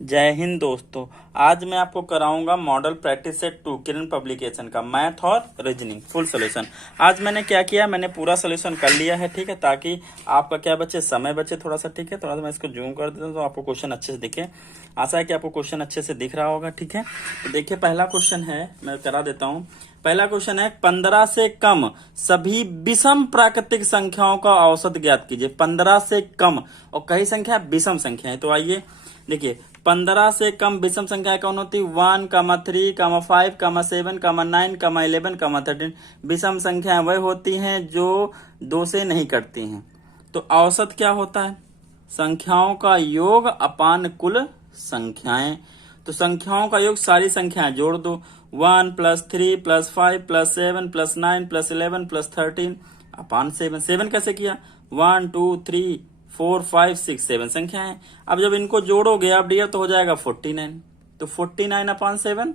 जय हिंद दोस्तों। आज मैं आपको कराऊंगा मॉडल प्रैक्टिस सेट 2 किरण पब्लिकेशन का मैथ और रीजनिंग फुल सोल्यूशन। आज मैंने क्या किया, मैंने पूरा सोल्यूशन कर लिया है, ठीक है, ताकि आपका क्या बचे, समय बचे थोड़ा सा, ठीक है। थोड़ा सा मैं इसको जूम कर देता हूँ तो आपको क्वेश्चन अच्छे से दिखे। आशा है कि आपको क्वेश्चन अच्छे से दिख रहा होगा, ठीक है। तो देखिए पहला क्वेश्चन है, मैं करा देता हूँ। पहला क्वेश्चन है 15 से कम सभी विषम प्राकृतिक संख्याओं का औसत ज्ञात कीजिए। 15 से कम और कई संख्या विषम संख्या है। तो आइए देखिए 15 से कम विषम संख्या कौन होती है? 1, 3, 5, 7, 9, 11, 13। विषम संख्याएं वह होती हैं जो 2 से नहीं कटती हैं। तो औसत क्या होता है? संख्याओं का योग अपान कुल संख्याएं। तो संख्याओं का योग सारी संख्याएं जोड़ दो। 1 + 3 + 5 + 7 + 9 + 11 + 13 अपान 7। 7 कैसे किया? 1 2 3 4 5 6 7 संख्या है। अब जब इनको जोड़ोगे आप डियर तो हो जाएगा 49। तो 49 अपान 7,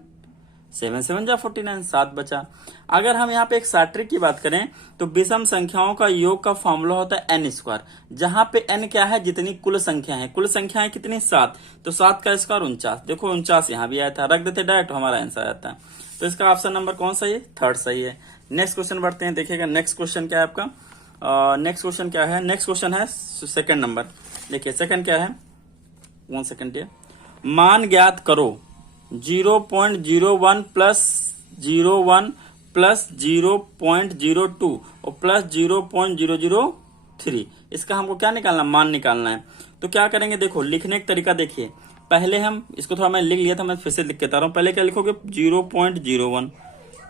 7 7 जा 49, 7 बचा। अगर हम यहाँ पे एक साट्रिक की बात करें तो विषम संख्याओं का योग का फॉर्मूला होता है n², जहां पे n क्या है? जितनी कुल संख्या है। कुल संख्याएं कितनी? 7। तो 7 का स्क्वायर 49। देखो 49 यहाँ भी आया था, रख देते डायरेक्ट, हमारा आंसर आता है। तो इसका ऑप्शन नंबर कौन सा है? थर्ड सही है। नेक्स्ट क्वेश्चन बढ़ते हैं, देखिएगा नेक्स्ट क्वेश्चन क्या है आपका। नेक्स्ट क्वेश्चन क्या है? नेक्स्ट क्वेश्चन है सेकंड नंबर। देखिए सेकंड क्या है, 1 सेकंड है। मान ज्ञात करो 0.01 प्लस 01 प्लस 0.02 और प्लस 0.003। इसका हमको क्या निकालना? मान निकालना है। तो क्या करेंगे, देखो लिखने का तरीका देखिए। पहले हम इसको थोड़ा मैं लिख लिया था, मैं फिर से लिख के बता रहा हूँ। पहले क्या लिखोगे? 0.01,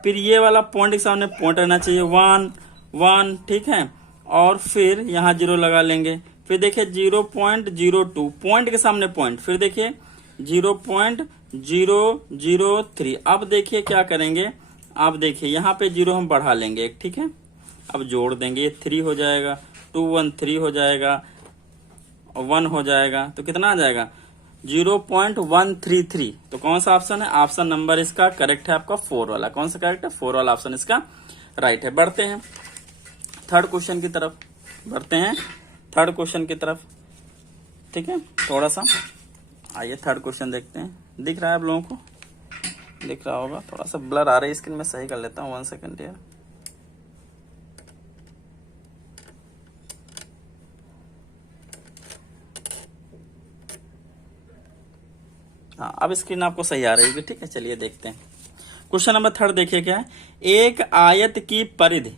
फिर ये वाला पॉइंट के सामने पॉइंट रहना चाहिए 1 1, ठीक है, और फिर यहाँ 0 लगा लेंगे। फिर देखिए 0.02, पॉइंट के सामने पॉइंट, फिर देखिए 0.003। अब देखिए क्या करेंगे, अब देखिए यहाँ पे 0 हम बढ़ा लेंगे एक, ठीक है। अब जोड़ देंगे, ये 3 हो जाएगा, 2 1 3 हो जाएगा और 1 हो जाएगा। तो कितना आ जाएगा? 0.133। तो कौन सा ऑप्शन है? ऑप्शन नंबर इसका करेक्ट है आपका 4 वाला। कौन सा करेक्ट है? 4 वाला ऑप्शन इसका राइट है। बढ़ते हैं थर्ड क्वेश्चन की तरफ, बढ़ते हैं थर्ड क्वेश्चन की तरफ, ठीक है। थोड़ा सा आइए थर्ड क्वेश्चन देखते हैं। दिख रहा है आप लोगों को? दिख रहा होगा, थोड़ा सा ब्लर आ रही है स्क्रीन में, सही कर लेता हूँ 1 सेकंड यार। हाँ अब स्क्रीन आपको सही आ रही है, ठीक है। चलिए देखते हैं क्वेश्चन नंबर थर्ड। देखिए क्या है, एक आयत की परिधि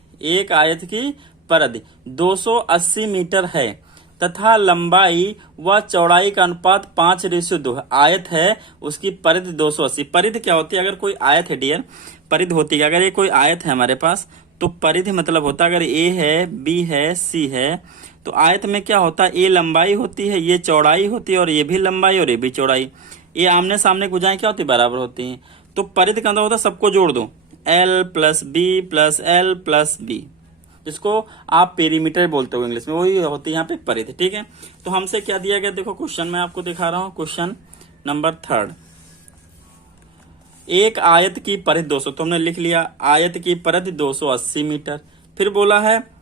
280 मीटर है तथा लंबाई व चौड़ाई का अनुपात 5:2 है। आयत है, उसकी परिधि 280। परिधि क्या होती है? अगर कोई आयत है डियर, परिधि होती है, अगर ये कोई आयत है हमारे पास तो परिधि मतलब होता है, अगर ए है, बी है, सी है, तो आयत में क्या होता है? ए लंबाई होती है, ये चौड़ाई होती है, और ये भी लंबाई और ये भी चौड़ाई। ये आमने सामने की भुजाएं क्या होती है? बराबर होती हैं। तो परिधि का अंदर होता है, सबको जोड़ दो, L + B + L + B, जिसको आप पेरीमीटर बोलते हो इंग्लिश में, वही होती है यहाँ पे परिधि, ठीक है। तो हमसे क्या दिया गया, देखो क्वेश्चन मैं आपको दिखा रहा हूँ। क्वेश्चन नंबर थर्ड, एक आयत की परिधि 200, तो हमने लिख लिया आयत की परिधि 280 मीटर। फिर बोला है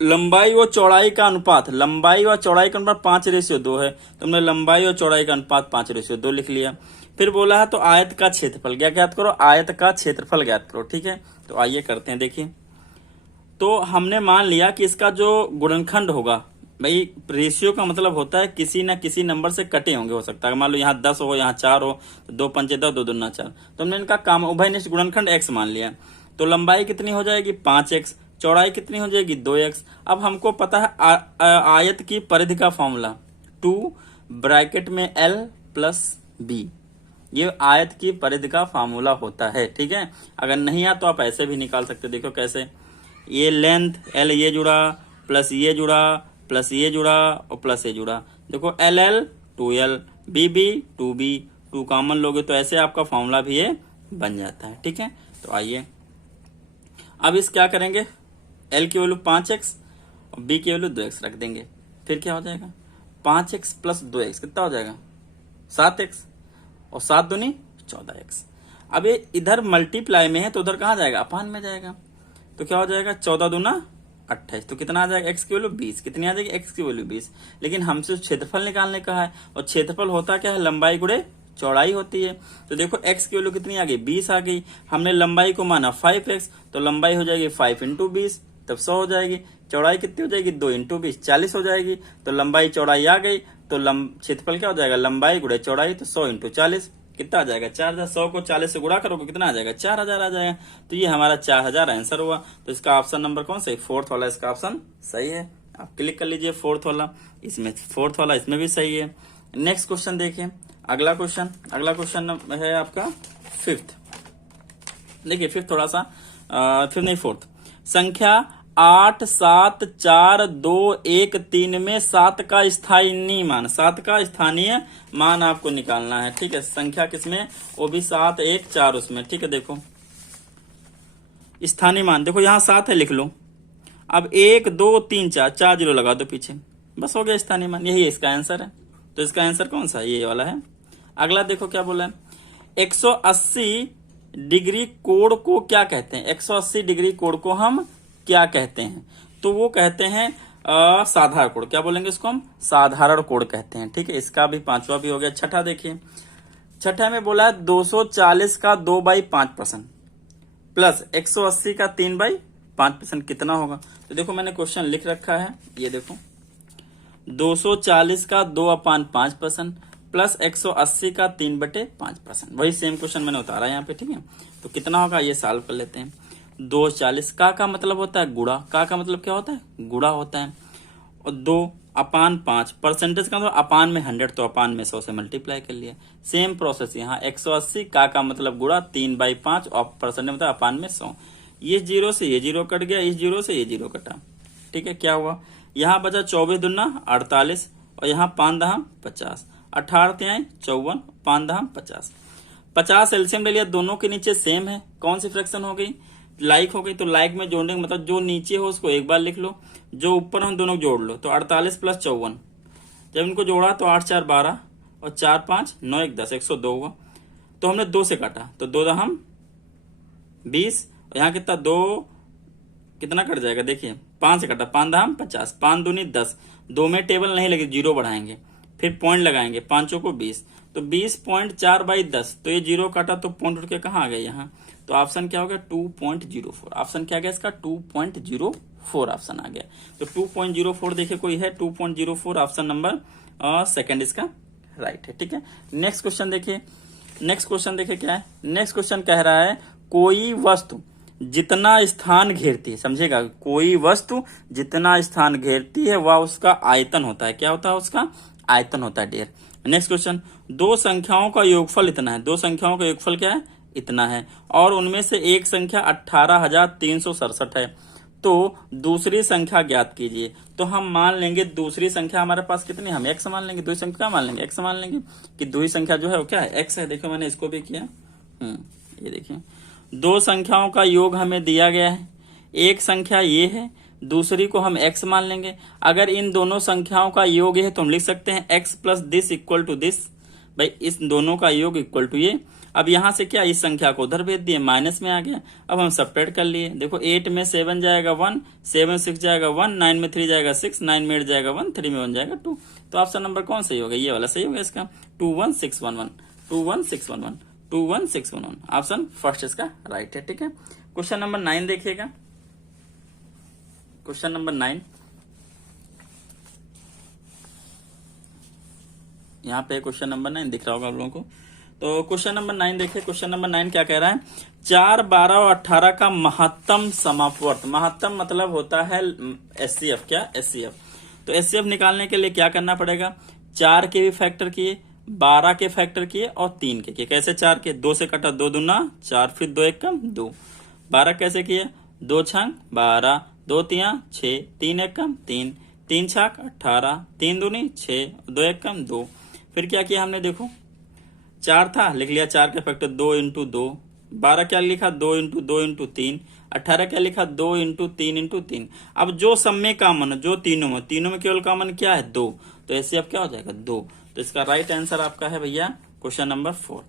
लंबाई व चौड़ाई का अनुपात, लंबाई व चौड़ाई का अनुपात 5:2 है, तो हमने लंबाई और चौड़ाई का अनुपात 5:2 लिख लिया। फिर बोला है तो आयत का क्षेत्रफल क्या ज्ञात करो? आयत का क्षेत्रफल ज्ञात करो, ठीक है। तो आइए करते हैं, देखिए। तो हमने मान लिया कि इसका जो गुणनखंड होगा, भाई रेशियो का मतलब होता है किसी ना किसी नंबर से कटे होंगे, हो सकता है मान लो यहाँ 10 हो, यहाँ 4 हो, तो 2 पंचे 10, 2 दूना 4। तो हमने इनका काम उभयनिष्ठ गुणनखंड x मान लिया। तो लंबाई कितनी हो जाएगी? 5x, चौड़ाई कितनी हो जाएगी? 2x। अब हमको पता है आयत की परिधि का फॉर्मूला 2 ब्रैकेट में L + B, ये आयत की परिधि का फार्मूला होता है, ठीक है। अगर नहीं आ तो आप ऐसे भी निकाल सकते हो। देखो कैसे, ये लेंथ L ये जुड़ा प्लस ये जुड़ा प्लस ये जुड़ा और प्लस ये जुड़ा। देखो LL 2L, BB 2B, 2 common लोगे तो ऐसे आपका फॉर्मूला भी ये बन जाता है, ठीक है। तो आइए अब इस क्या करेंगे, L की वैल्यू 5x और B की वैल्यू 2x रख देंगे। फिर क्या हो जाएगा? 5x + 2x कितना हो जाएगा? 7x, और 7 दूनी 14x। अब ये इधर मल्टीप्लाई में है तो उधर कहाँ जाएगा? अपान में जाएगा। तो क्या हो जाएगा? 14 दूना 28, तो कितना आ जाएगा एक्स की वैल्यू 20। कितनी आ जाएगी एक्स की वैल्यू 20। लेकिन हमसे क्षेत्रफल निकालने का है, और क्षेत्रफल होता क्या है, लंबाई गुणे चौड़ाई होती है। तो देखो एक्स की वैल्यू कितनी आ गई 20 आ गई। हमने लंबाई को माना 5x, तो लंबाई हो जाएगी 5 इंटू 20, तब 100 हो जाएगी। चौड़ाई कितनी हो जाएगी 2 इंटू 20, 40 हो जाएगी। तो लंबाई चौड़ाई आ गई, तो क्षेत्रफल क्या हो जाएगा, लंबाई गुणे चौड़ाई, तो 100 इंटू 40 कितना आ जाएगा 4000। 100 को 40 से गुणा करोगे कितना आ जाएगा 4000 आ जाएगा। तो ये हमारा 4000 आंसर हुआ। तो इसका ऑप्शन नंबर कौन सा है, फोर्थ वाला इसका ऑप्शन सही है। आप क्लिक कर लीजिए फोर्थ वाला, इसमें फोर्थ वाला इसमें भी सही है। नेक्स्ट क्वेश्चन देखिए, अगला क्वेश्चन है आपका फिफ्थ। देखिए फिफ्थ थोड़ा सा फिफ्थ नहीं फोर्थ। संख्या 8 7 4 2 1 3 में 7 का स्थानीय मान, 7 का स्थानीय मान आपको निकालना है। ठीक है, संख्या किसमें, वो भी 7 1 4 उसमें। ठीक है, देखो स्थानीय मान, देखो यहाँ 7 है लिख लो। अब 1 2 3 4 4 जीरो लगा दो पीछे, बस हो गया स्थानीय मान। यही इसका आंसर है। तो इसका आंसर कौन सा है, ये वाला है। अगला देखो क्या बोला है, 180 डिग्री कोण को क्या कहते हैं। 180 डिग्री कोण को हम क्या कहते हैं, तो वो कहते हैं साधारण कोण। क्या बोलेंगे इसको हम, साधारण कोण कहते हैं। ठीक है, इसका भी पांचवा भी हो गया। छठा देखिए, छठा में बोला है 240 का 2/5% प्लस 180 का 3/5% कितना होगा। तो देखो मैंने क्वेश्चन लिख रखा है, ये देखो 240 का 2/5% प्लस 180 का 3/5%, वही सेम क्वेश्चन मैंने उतारा यहाँ पे। ठीक है, तो कितना होगा ये सॉल्व कर लेते हैं। 240 का मतलब होता है गुणा, का मतलब क्या होता है, गुणा होता है। और 2/5 परसेंटेज का मतलब अपान में 100, तो अपान में 100 से मल्टीप्लाई कर लिया। सेम प्रोसेस यहाँ 180 का मतलब गुणा 3/5 और परसेंटेज मतलब अपान में 100। ये जीरो से ये जीरो कट गया, इस जीरो से ये जीरो कटा। ठीक है, क्या हुआ, यहाँ बचा 24 दूना 48 और यहाँ 5 दहम 50, 18 तिहाई 54, 5 दहम 50। 50 एलसीएम ले लिया, दोनों के नीचे सेम है। कौन सी फ्रैक्शन हो गई, लाइक हो गई। तो लाइक में जोड़ने का मतलब जो नीचे हो उसको एक बार लिख लो, जो ऊपर हो दोनों जोड़ लो। तो 48 प्लस 54, जब इनको जोड़ा तो 8 4 12 और 4 5 9 1 10, 102 हुआ। तो हमने 2 से काटा, तो 2 दहम 20 और यहाँ कितना 2 कितना कट जाएगा, देखिए 5 से कटा, 5 दहम 50, 5 दूनी 10। 2 में टेबल नहीं लगी, जीरो बढ़ाएंगे, फिर पॉइंट लगाएंगे, 5 को 20, तो 20.4/10। तो ये जीरो काटा तो पॉइंट उठ के कहाँ आ गया यहाँ। तो ऑप्शन क्या हो गया 2.04। ऑप्शन क्या गया इसका 2.04 ऑप्शन आ गया। तो 2.04 देखिए कोई है 2.04 ऑप्शन नंबर सेकंड इसका राइट है। ठीक है, नेक्स्ट क्वेश्चन देखिए। नेक्स्ट क्वेश्चन देखिए क्या है। नेक्स्ट क्वेश्चन कह रहा है कोई वस्तु जितना स्थान घेरती है, समझेगा, कोई वस्तु जितना स्थान घेरती है वह उसका आयतन होता है। क्या होता है, उसका आयतन होता है डियर। नेक्स्ट क्वेश्चन, दो संख्याओं का योगफल इतना है। दो संख्याओं का योगफल क्या है, इतना है, और उनमें से एक संख्या 18,367 है। तो दूसरी संख्या ज्ञात कीजिए। तो हम मान लेंगे दूसरी संख्या हमारे पास कितनी, हम x मान लेंगे। दूसरी संख्या क्या मान लेंगे, x मान लेंगे कि दूसरी संख्या जो है वो क्या है, x है। देखो मैंने इसको भी किया, ये देखिए दो संख्याओं का योग हमें दिया गया है। एक संख्या ये है, दूसरी को हम x मान लेंगे। अगर इन दोनों संख्याओं का योग है तो हम लिख सकते हैं x plus this equal to this. भाई इस दोनों का योग इक्वल टू ये। अब यहां से क्या, इस संख्या को उधर भेज दिए, माइनस में आ गया। अब हम सपरेट कर लिए। देखो 8 में 7 जाएगा 1, 7 6 जाएगा 1, 9 में 3 जाएगा 6, 9 में 8 जाएगा 1, 3 में 1 जाएगा 2। तो ऑप्शन नंबर कौन सही होगा, ये वाला सही होगा इसका 21611, 21611, 21611। ऑप्शन फर्स्ट इसका राइट है। ठीक है, क्वेश्चन नंबर 9 देखिएगा। क्वेश्चन नंबर 9, यहाँ पे क्वेश्चन नंबर 9 दिख रहा होगा आप लोगों को। तो क्वेश्चन नंबर 9 देखिए। क्वेश्चन नंबर 9 क्या कह रहा है, 4, 12 और 18 का महत्तम समापवर्त। महत्तम मतलब होता है एचसीएफ। क्या, एचसीएफ। तो एचसीएफ निकालने के लिए क्या करना पड़ेगा, 4 के भी फैक्टर किए, 12 के फैक्टर किए और 3 के किए। कैसे 4 के, 2 से कटा 2 दूना 4, फिर 2 1 कम 2। 12 कैसे किए, 2 छंग 12, 2 तिया 6, 3 1 कम 3, 3 छाक 18, 3 दूनी 6, 2 1 कम 2। फिर क्या किया हमने, देखो 4 था, लिख लिया 4 के फैक्टर 2 इंटू 2। 12 क्या लिखा, 2 इंटू 2 इंटू 3। 18 क्या लिखा, 2 इंटू 3 इंटू 3। अब जो सब में कॉमन, जो तीनों में केवल कॉमन क्या है, 2। तो ऐसे अब क्या हो जाएगा 2। तो इसका राइट आंसर आपका है भैया क्वेश्चन नंबर 4।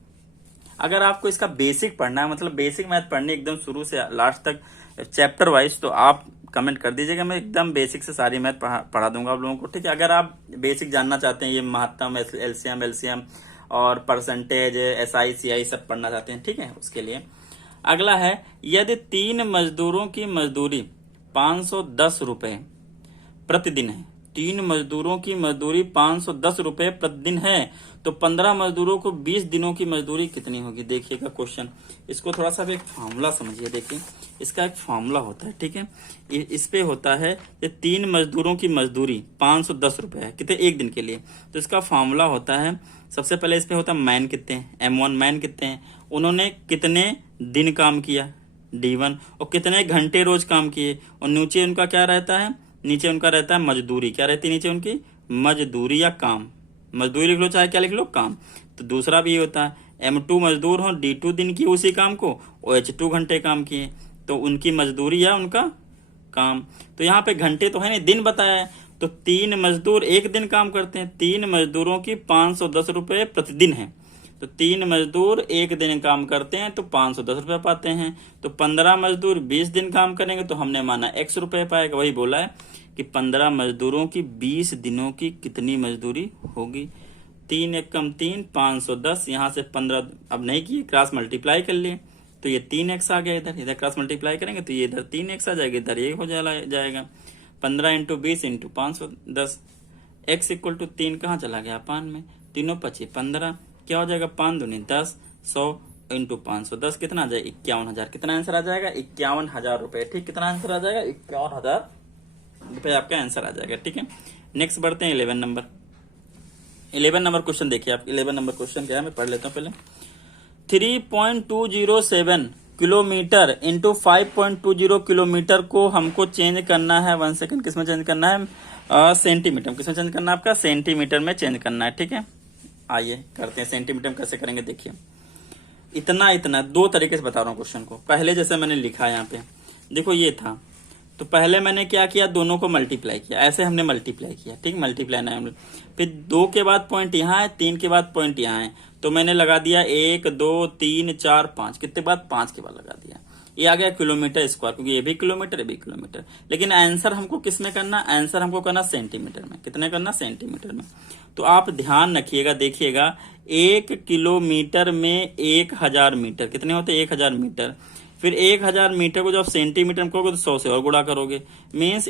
अगर आपको इसका बेसिक पढ़ना है, मतलब बेसिक मैथ पढ़नी एकदम शुरू से लास्ट तक चैप्टर वाइज, तो आप कमेंट कर दीजिएगा, मैं एकदम बेसिक से सारी मैथ पढ़ा दूंगा आप लोगों को, ठीक है। अगर आप बेसिक जानना चाहते हैं, ये महत्तम, एलसीएम और परसेंटेज, एसआई सीआई सब पढ़ना चाहते हैं, ठीक है, उसके लिए। अगला है, यदि 3 मजदूरों की मजदूरी 510 रुपए प्रतिदिन है, 3 मजदूरों की मजदूरी 510 रुपए प्रतिदिन है, तो 15 मजदूरों को 20 दिनों की मजदूरी कितनी होगी। देखिएगा क्वेश्चन, इसको थोड़ा सा भी एक फार्मूला समझिए। देखिए इसका एक फार्मूला होता है, ठीक है। इस पे होता है कि 3 मजदूरों की मजदूरी 510 रुपए है, कितने, एक दिन के लिए। तो इसका फार्मूला होता है, सबसे पहले इस पे होता है मैन कितने हैं, M1 मैन कितने हैं, उन्होंने कितने दिन काम किया D1, और कितने घंटे रोज काम किए, और नीचे उनका क्या रहता है, नीचे उनका रहता है मजदूरी। क्या रहती है नीचे उनकी, मजदूरी या काम, मजदूरी लिख लो चाहे क्या लिख लो, काम। तो दूसरा भी होता है M2 मजदूर हो, D2 दिन किए उसी काम को, और H2 घंटे काम किए, तो उनकी मजदूरी या उनका काम। तो यहाँ पे घंटे तो है नहीं, दिन बताया है, तो 3 मजदूर एक दिन काम करते हैं, 3 मजदूरों की 510 रुपए प्रतिदिन है, तो 3 मजदूर एक दिन काम करते हैं तो 510 रुपए पाते हैं। तो 15 मजदूर 20 दिन काम करेंगे तो हमने माना X रुपए पाएगा। वही बोला है कि 15 मजदूरों की 20 दिनों की कितनी मजदूरी होगी। 3 एक कम 3, 510, यहाँ से 15 अब नहीं किए, क्रॉस मल्टीप्लाई कर लिए, तो ये 3x आ गया, इधर क्रॉस मल्टीप्लाई करेंगे तो ये इधर 3x आ जाएगा, इधर ये हो जाएगा 15 into 20 into 510, x equal to 3 कहाँ चला गया, 5 में, तीनों 25 15, क्या हो जाएगा, 5 दूनी 10, 100 इंटू 510 कितना आ जाएगा, 51,000। कितना आंसर आ जाएगा, 51,000 रुपए, ठीक। कितना आंसर आ जाएगा, 51,000 रुपए आपका आंसर आ जाएगा, ठीक है। नेक्स्ट बढ़ते हैं 11 नंबर। 11 नंबर क्वेश्चन देखिए आप, 11 नंबर क्वेश्चन क्या है, मैं पढ़ लेता हूँ पहले। 3.207 किलोमीटर इंटू 5.20 किलोमीटर को हमको चेंज करना है, 1 सेकंड, किसमें चेंज करना है, सेंटीमीटर, किसमें चेंज करना है, आपका सेंटीमीटर में चेंज करना है, ठीक है। आइए करते हैं, सेंटीमीटर में कैसे करेंगे, देखिए। इतना 2 तरीके से बता रहा हूँ क्वेश्चन को। पहले जैसे मैंने लिखा यहाँ पे, देखो ये था, तो पहले मैंने क्या किया, दोनों को मल्टीप्लाई किया, ऐसे हमने मल्टीप्लाई किया, ठीक, मल्टीप्लाई ना, फिर 2 के बाद पॉइंट यहाँ है, 3 के बाद पॉइंट यहाँ है, तो मैंने लगा दिया 1 2 3 4 5, कितने बाद 5 के बाद लगा दिया, ये आ गया किलोमीटर स्क्वायर, क्योंकि ये भी किलोमीटर, ये भी किलोमीटर। लेकिन आंसर हमको किस में करना, आंसर हमको करना सेंटीमीटर में। कितने करना, सेंटीमीटर में। तो आप ध्यान रखिएगा, देखिएगा, 1 किलोमीटर में 1000 मीटर, कितने होते हैं, 1000 मीटर। फिर 1000 मीटर को जब सेंटीमीटर में करोगे तो 100 से और गुणा करोगे, मीन्स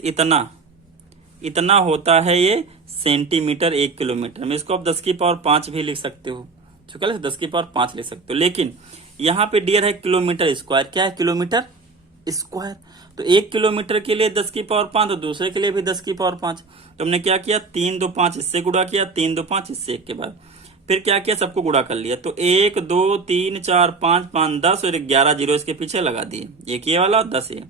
इतना होता है ये सेंटीमीटर 1 किलोमीटर में। इसको आप 10 की पावर 5 भी लिख सकते हो, 10 की पावर 5 लिख सकते हो। लेकिन यहाँ पे डियर है किलोमीटर स्क्वायर, क्या है, किलोमीटर स्क्वायर। तो 1 किलोमीटर के लिए 10 की पावर 5, तो दूसरे के लिए भी 10 की पावर 5। तो हमने क्या किया, 3 2 5 इससे गुणा किया, 3 2 5 इससे, एक के बाद फिर क्या किया, सबको गुणा कर लिया। तो 1 2 3 4 5 5 10 और 11 जीरो इसके पीछे लगा दिए, एक ये वाला 10 ये।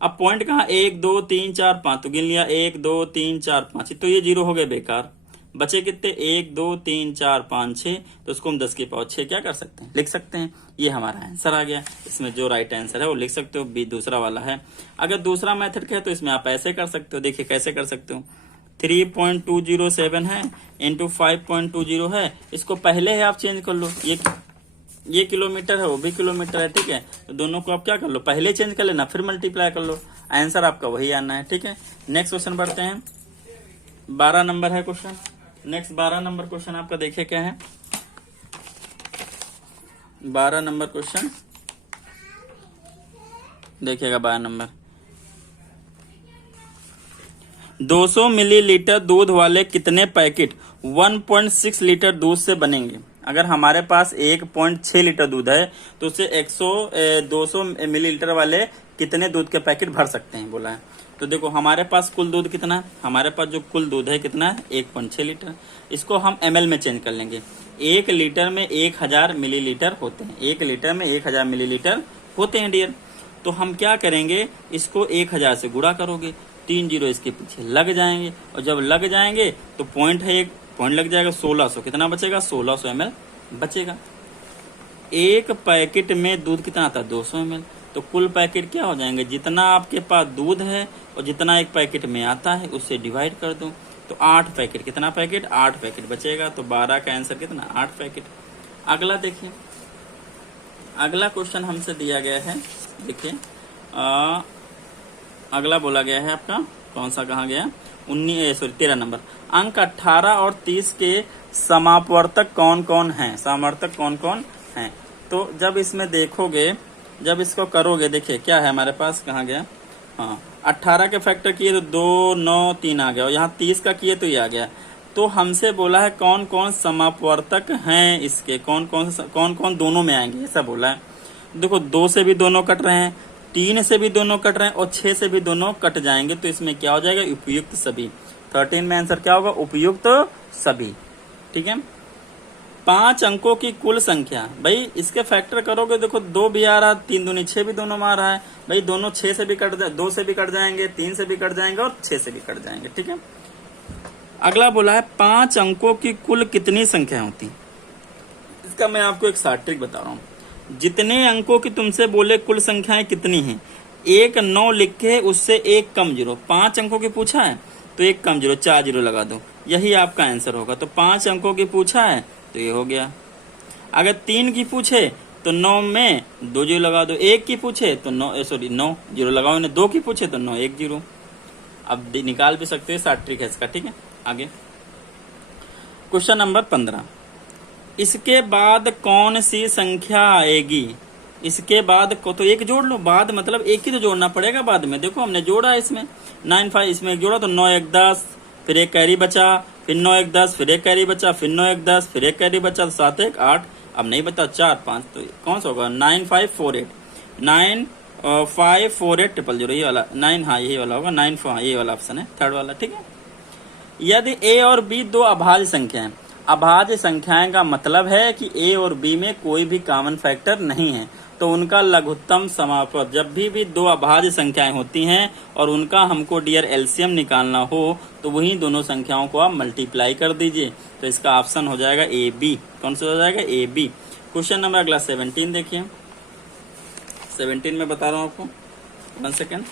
अब पॉइंट कहाँ, 1 2 3 4 5, तो गिन लिया 1 2 3 4 5, तो ये जीरो हो गए बेकार, बचे कितने, 1 2 3 4 5 6, तो उसको हम 10 की पावर 6 क्या कर सकते हैं, लिख सकते हैं। ये हमारा आंसर आ गया। इसमें जो राइट आंसर है वो लिख सकते हो, बी दूसरा वाला है। अगर दूसरा मेथड है तो इसमें आप ऐसे कर सकते हो, देखिए कैसे कर सकते हो, 3.207 है इंटू 5.20 है, इसको पहले है आप चेंज कर लो, ये किलोमीटर है, वो भी किलोमीटर है, ठीक है। तो दोनों को आप क्या कर लो, पहले चेंज कर लेना, फिर मल्टीप्लाई कर लो, आंसर आपका वही आना है, ठीक है। नेक्स्ट क्वेश्चन बढ़ते हैं, 12 नंबर है क्वेश्चन। नेक्स्ट 12 नंबर क्वेश्चन आपका देखिए क्या है, 12 नंबर क्वेश्चन देखिएगा। 12 नंबर, 200 मिलीलीटर दूध वाले कितने पैकेट 1.6 लीटर दूध से बनेंगे। अगर हमारे पास 1.6 लीटर दूध है तो उससे 200 मिलीलीटर वाले कितने दूध के पैकेट भर सकते हैं, बोला है। तो देखो हमारे पास कुल दूध कितना है, हमारे पास जो कुल दूध है कितना है, 1.6 लीटर। इसको हम ml में चेंज कर लेंगे। 1 लीटर में 1000 मिलीलीटर होते हैं, 1 लीटर में 1000 मिलीलीटर होते हैं डियर। तो हम क्या करेंगे, इसको 1000 से गुणा करोगे, 3 जीरो इसके पीछे लग जाएंगे, और जब लग जाएंगे तो पॉइंट है, एक पॉइंट लग जाएगा, 1600, कितना बचेगा, 1600 ml बचेगा। एक पैकेट में दूध कितना आता है, 200 ml। तो कुल पैकेट क्या हो जाएंगे, जितना आपके पास दूध है और जितना एक पैकेट में आता है उससे डिवाइड कर दो, तो 8 पैकेट, कितना पैकेट, 8 पैकेट बचेगा। तो 12 का आंसर कितना, 8 पैकेट। अगला देखिए, अगला क्वेश्चन हमसे दिया गया है, देखिए अगला बोला गया है आपका, कौन सा कहा गया, 13 नंबर। अंक 18 और 30 के समापवर्तक कौन कौन हैं, समावर्तक कौन कौन हैं। तो जब इसमें देखोगे, जब इसको करोगे, देखिए क्या है हमारे पास, कहाँ गया, हाँ 18 के फैक्टर किए तो 2 9 3 आ गया, और यहाँ 30 का किए तो ये आ गया। तो हमसे बोला है कौन कौन समापवर्तक हैं इसके, कौन कौन दोनों में आएंगे, ऐसा बोला है। देखो 2 से भी दोनों कट रहे हैं, 3 से भी दोनों कट रहे हैं, और 6 से भी दोनों कट जाएंगे, तो इसमें क्या हो जाएगा, उपयुक्त सभी। 13 में आंसर क्या होगा, उपयुक्त सभी। ठीक है। 5 अंकों की कुल संख्या, भाई इसके फैक्टर करोगे, देखो 2 भी आ रहा, 3 दूनी 6 भी दोनों में आ रहा है, भाई दोनों 6 से भी कट जाए, 2 से भी कट जाएंगे, 3 से भी कट जाएंगे, और 6 से भी कट जाएंगे। ठीक है। अगला बोला है 5 अंकों की कुल कितनी संख्या होती। इसका मैं आपको एक शॉर्ट ट्रिक बता रहा हूँ। जितने अंकों की तुमसे बोले कुल संख्याएं कितनी हैं, 1 9 लिखे, उससे 1 कम 0। 5 अंकों की पूछा है तो 1 कम 0, 4 0 लगा दो, यही आपका आंसर होगा। तो 5 अंकों की पूछा है तो ये हो गया। अगर 3 की पूछे तो 9 में 2 0 लगा दो, 1 की पूछे तो 9 0 लगाओ, 2 की पूछे तो 9 1 0। अब निकाल भी सकते हो, शॉर्ट ट्रिक है इसका। ठीक है। आगे क्वेश्चन नंबर 15, इसके बाद कौन सी संख्या आएगी। इसके बाद को तो 1 जोड़ लो, बाद मतलब 1 ही तो जोड़ना पड़ेगा बाद में। देखो हमने जोड़ा है इसमें 9 5, इसमें 1 जोड़ा तो 9 1 10, फिर 1 कैरी बचा, फिर 9 1 10, फिर 1 कैरी बचा, फिर 9 1 10, फिर 1 कैरी बचा, तो 7 1 8। अब नहीं बता 4 5, तो कौन सा होगा, 9 5 4 8, 9 5 4 8 0 0, ये वाला 9, हाँ यही वाला होगा, 9 4, ये वाला ऑप्शन है, थर्ड वाला। ठीक है। यदि a और b 2 अभाज्य संख्याएं, अभाज्य संख्याएं का मतलब है कि a और b में कोई भी कॉमन फैक्टर नहीं है, तो उनका लघुत्तम समापवर्तक, जब भी 2 अभाज्य संख्याएं होती हैं और उनका हमको डियर एलसीएम निकालना हो, तो वही दोनों संख्याओं को आप मल्टीप्लाई कर दीजिए। तो इसका ऑप्शन हो जाएगा ए बी। कौन सा हो जाएगा, ए बी। क्वेश्चन नंबर अगला 17 देखिए, 17 में बता रहा हूं आपको, 1 सेकेंड।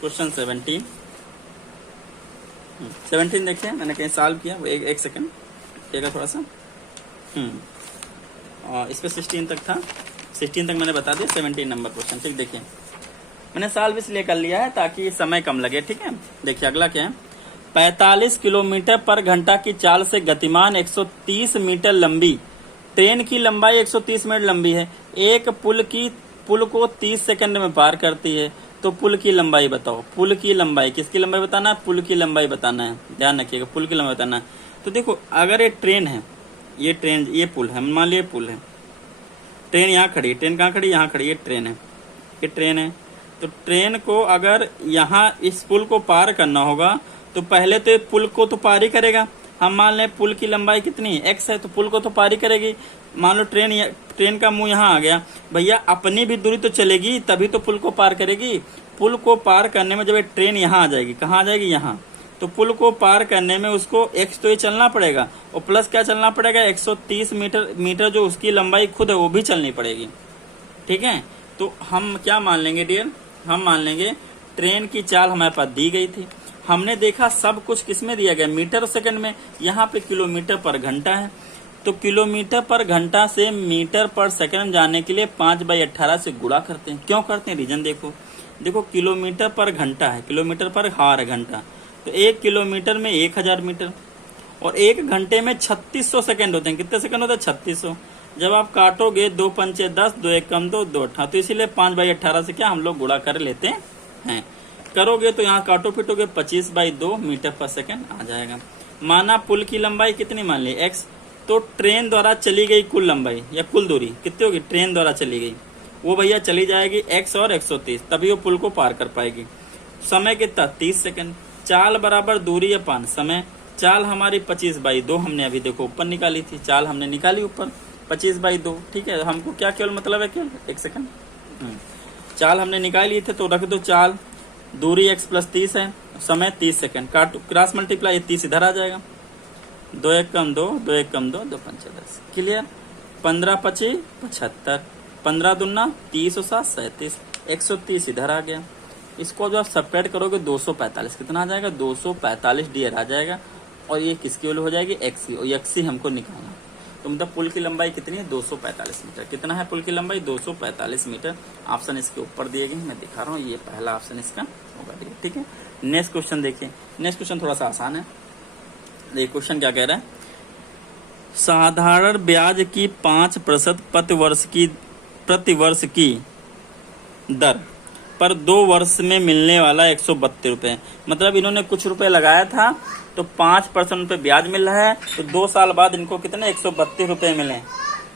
क्वेश्चन 17 देखिए, मैंने कहीं सॉल्व किया, एक सेकेंड देखिएगा थोड़ा सा। इस पे 16 तक था, 16 तक मैंने बता दिया, 17 नंबर क्वेश्चन। ठीक, देखिए मैंने सॉल्व इसलिए कर लिया है ताकि समय कम लगे। ठीक है। देखिए अगला क्या है, 45 किलोमीटर पर घंटा की चाल से गतिमान 130 मीटर लंबी ट्रेन की लंबाई 130 मिनट लंबी है। एक पुल को 30 सेकंड में पार करती है, तो पुल की लंबाई बताओ। पुल की लंबाई, किसकी लंबाई बताना है, पुल की लंबाई बताना है, ध्यान रखिएगा, पुल की लंबाई बताना है। तो देखो अगर ये ट्रेन है, ये ट्रेन, ये पुल है, मान लीजिए पुल है, ट्रेन यहाँ खड़ी है, ट्रेन कहाँ खड़ी, यहाँ खड़ी है, ट्रेन है, ये ट्रेन है। तो ट्रेन को अगर यहाँ इस पुल को पार करना होगा तो पहले तो पुल को तो पार ही करेगा। हम मान लें पुल की लंबाई कितनी है, x है, तो पुल को तो पार ही करेगी। मान लो ट्रेन का मुंह यहाँ आ गया, भैया अपनी भी दूरी तो चलेगी तभी तो पुल को पार करेगी। पुल को पार करने में जब ट्रेन यहाँ आ जाएगी, कहाँ आ जाएगी, यहाँ, तो पुल को पार करने में उसको x तो ये चलना पड़ेगा, और प्लस क्या चलना पड़ेगा, 130 मीटर जो उसकी लंबाई खुद है वो भी चलनी पड़ेगी। ठीक है। तो हम क्या मान लेंगे डियर, हम मान लेंगे ट्रेन की चाल हमारे पास दी गई थी, हमने देखा सब कुछ किसमें दिया गया, मीटर और सेकंड में, यहाँ पे किलोमीटर पर घंटा है, तो किलोमीटर पर घंटा से मीटर पर सेकंड जाने के लिए 5/18 से गुणा करते हैं। क्यों करते हैं, रीजन देखो किलोमीटर पर घंटा है, किलोमीटर पर हार है घंटा, तो 1 किलोमीटर में 1000 मीटर, और 1 घंटे में 3600 सेकंड होते हैं। कितने सेकंड होते हैं, 3600। जब आप काटोगे 2 पंचे 10, 2 1 कम 2, 2 18, तो इसीलिए 5/18 से क्या हम लोग गुणा कर लेते हैं। करोगे तो यहाँ काटो पिटोगे 25/2 मीटर पर सेकंड आ जाएगा। माना पुल की लंबाई कितनी मान ली, x, तो ट्रेन द्वारा चली गई कुल लंबाई या कुल दूरी कितनी होगी, ट्रेन द्वारा चली गई वो भैया चली जाएगी x और 130, तभी वो पुल को पार कर पाएगी। समय कितना, 30 सेकंड। चाल बराबर दूरी अपन समय, चाल हमारी 25/2 हमने अभी देखो ऊपर निकाली थी, चाल हमने निकाली ऊपर 25/2। ठीक है। हमको क्या केवल मतलब है, केवल 1 सेकंड, चाल हमने निकाली थे, तो रख दो चाल, दूरी x + 30 है, समय 30 सेकंड, काटो क्रॉस मल्टीप्लाई, 30 इधर आ जाएगा, 2 1 कम 2, 2 1 कम 2, 2 5 10, क्लियर। 15 25 75, 15 दूना 30 और 7 37, 130 इधर आ गया। इसको जो आप सब्ट्रैक्ट करोगे 245, कितना आ जाएगा, 245 डियर आ जाएगा, और ये किसकी वैल्यू हो जाएगी, x की, और x ही हमको निकालना। तो तो मतलब पुल की लंबाई कितनी है 245 मीटर। कितना है पुल की लंबाई 245 मीटर। ऑप्शन इसके ऊपर दिए गए, मैं दिखा रहा हूँ, ये पहला ऑप्शन इसका होगा, ठीक है। नेक्स्ट क्वेश्चन देखिए, नेक्स्ट क्वेश्चन थोड़ा सा आसान है। ये क्वेश्चन क्या कह रहा है, साधारण ब्याज की 5% प्रतिवर्ष की दर पर 2 वर्ष में मिलने वाला 132 रुपए। मतलब इन्होंने कुछ रुपए लगाया था तो 5% पे ब्याज मिल रहा है, तो 2 साल बाद इनको कितने 132 रुपए मिले।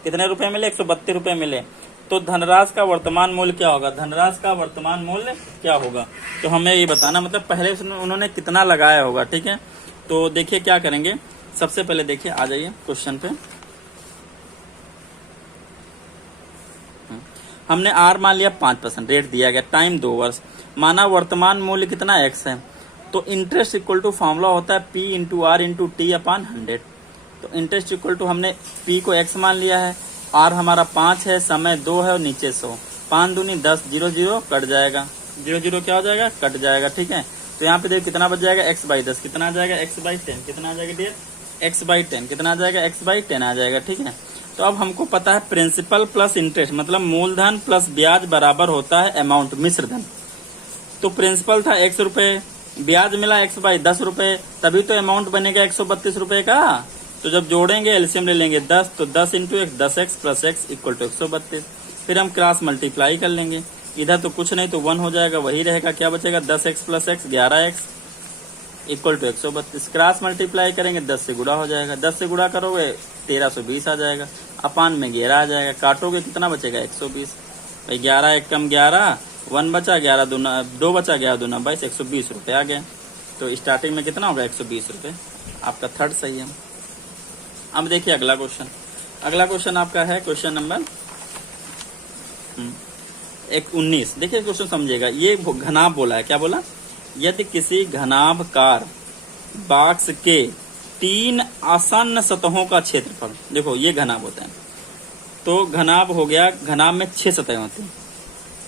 कितने रुपए मिले 132 रुपए मिले। तो धनराशि का वर्तमान मूल्य क्या होगा, धनराशि का वर्तमान मूल्य क्या होगा, तो हमें ये बताना, मतलब पहले उन्होंने कितना लगाया होगा, ठीक है। तो देखिए क्या करेंगे, सबसे पहले देखिए, आ जाइए क्वेश्चन पे। हमने आर मान लिया 5%, रेट दिया गया, टाइम 2 वर्ष, माना वर्तमान मूल्य कितना x है। तो इंटरेस्ट इक्वल टू फॉर्मूला होता है P into R into T upon 100। तो इंटरेस्ट इक्वल टू हमने P को x मान लिया है, R हमारा 5 है, समय 2 है और नीचे 100, 5 दूनी 10, 0 0 कट जाएगा, 0 0 क्या हो जाएगा, कट जाएगा, ठीक है। तो यहाँ पे देखिए कितना बच जाएगा x/10, कितना आ जाएगा x/10, कितना आ जाएगा डियर x/10, कितना आ जाएगा x/10 आ जाएगा, ठीक है। तो अब हमको पता है प्रिंसिपल प्लस इंटरेस्ट मतलब मूलधन प्लस ब्याज बराबर होता है अमाउंट मिश्रधन। तो प्रिंसिपल था x रुपए, ब्याज मिला x/10 रुपए, तभी तो अमाउंट बनेगा 132 रुपए का। तो जब जोड़ेंगे एलसीएम ले लेंगे 10, तो 10 into x 10x plus x equal to 132। फिर हम क्रॉस मल्टीप्लाई कर लेंगे, इधर तो कुछ नहीं तो 1 हो जाएगा, वही रहेगा, क्या बचेगा 10x plus x 11x equal to 132। Cross multiply करेंगे 10 से गुणा हो जाएगा, 10 से गुणा करोगे 1320 आ जाएगा, अपान में 11 आ जाएगा, काटोगे कितना बचेगा 120। भाई 11 एक कम 11, 1 बचा, 11 दूना 2 बचा, 11 दूना 22, 120 रुपये आ गए। तो स्टार्टिंग में कितना होगा 120 रुपये, आपका थर्ड सही है। अब देखिए अगला क्वेश्चन, अगला क्वेश्चन आपका है क्वेश्चन नंबर 19। देखिए क्वेश्चन समझिएगा, ये घनाभ बोला है, क्या बोला, यदि किसी घनाभकार बॉक्स के 3 आसन्न सतहों का क्षेत्रफल, देखो ये घनाभ होता है, तो घनाभ हो गया, घनाभ में 6 सतहें होती हैं,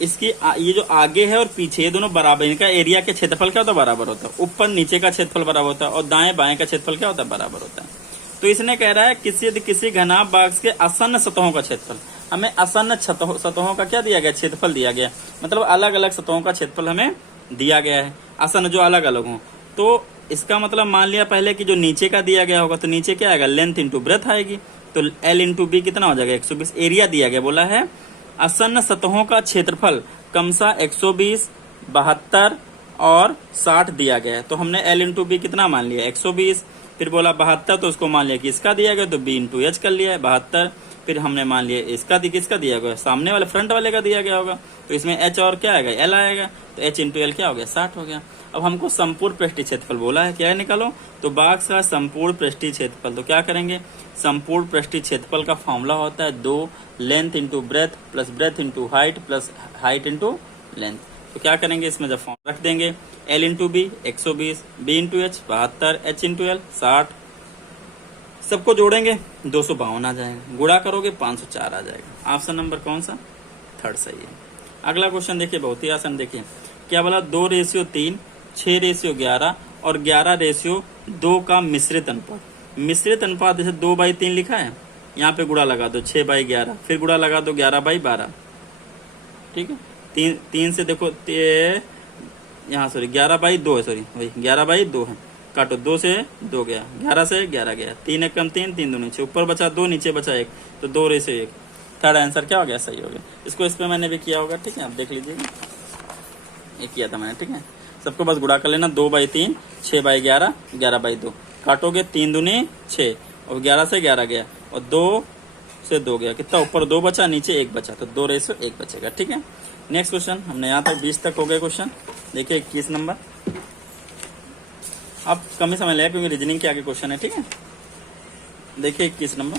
इसकी ये जो आगे है और पीछे ये दोनों बराबर, इनका एरिया के क्षेत्रफल क्या होता है, बराबर होता है, ऊपर नीचे का क्षेत्रफल बराबर होता है और दाएं बाएं का क्षेत्रफल क्या होता है, बराबर होता है। तो इसने कह रहा है किसी घनाभ बॉक्स के आसन्न सतहों का क्षेत्रफल, हमें आसन्न सतहों का क्या दिया गया, क्षेत्रफल दिया गया, मतलब अलग अलग सतहों का क्षेत्रफल हमें दिया गया है, आसन्न जो अलग अलग हों। तो इसका मतलब मान लिया पहले कि जो नीचे का दिया गया होगा, तो नीचे क्या आएगा, लेंथ इंटू ब्रेथ आएगी, तो L इंटू बी कितना हो जाएगा 120। एरिया दिया गया, बोला है आसन्न सतहों का क्षेत्रफल क्रमशः 120, 72 और 60 दिया गया है। तो हमने L इंटू बी कितना मान लिया 120, फिर बोला 72, तो उसको मान लिया कि इसका दिया गया, तो B इंटू एच कर लिया है 72। फिर हमने मान लिया इसका किसका दिया गया, सामने वाले फ्रंट वाले का दिया गया होगा, तो इसमें H और क्या आएगा, L आएगा, तो H इंटू एल क्या हो गया 60 हो गया। अब हमको संपूर्ण पृष्ठीय क्षेत्रफल बोला है, क्या निकालो, तो बॉक्स का संपूर्ण पृष्ठीय क्षेत्रफल, तो क्या करेंगे, संपूर्ण पृष्ठीय क्षेत्रफल का फॉर्मूला होता है 2 length into breadth plus breadth into height plus height into length. तो क्या करेंगे, इसमें जब फॉर्म रख देंगे L into B 120, B into H 72, H into L 60, सबको जोड़ेंगे 252 आ जाएगा, गुणा करोगे 504 आ जाएगा। ऑप्शन नंबर कौन सा, थर्ड सही है। अगला क्वेश्चन देखिए, बहुत ही आसान, देखिए क्या बोला, 2:3, 6:11 और 11:2 का मिश्रित अनुपात। मिश्रित अनुपात जैसे 2/3 लिखा है, यहाँ पे गुणा लगा दो 6/11, फिर गुणा लगा दो 11/12, ठीक है। 3 से देखो यहाँ सॉरी 11/2 है, सॉरी वही 11/2 है, काटो 2 से 2 गया, 11 से 11 गया, 3 एक कम 3, 3 2 नीचे, ऊपर बचा 2, नीचे बचा 1, तो 2:1। थर्ड आंसर क्या हो गया, सही हो गया। इसको इस पे मैंने भी किया होगा, ठीक है, आप देख लीजिएगा, ये किया था मैंने, ठीक है। सबको बस गुणा कर लेना, 2/3, 6/11, 11/2, काटोगे 3 दूनी 6 और 11 से 11 गया और 2 से 2 गया, कितना ऊपर 2 बचा, नीचे 1 बचा, तो 2:1 बचेगा, ठीक है। नेक्स्ट क्वेश्चन, हमने यहाँ तक 20 तक हो गए क्वेश्चन। देखिए 21 नंबर, अब कम ही समय लेगा क्योंकि रीजनिंग के आगे क्वेश्चन है, ठीक है। देखिए 21 नंबर,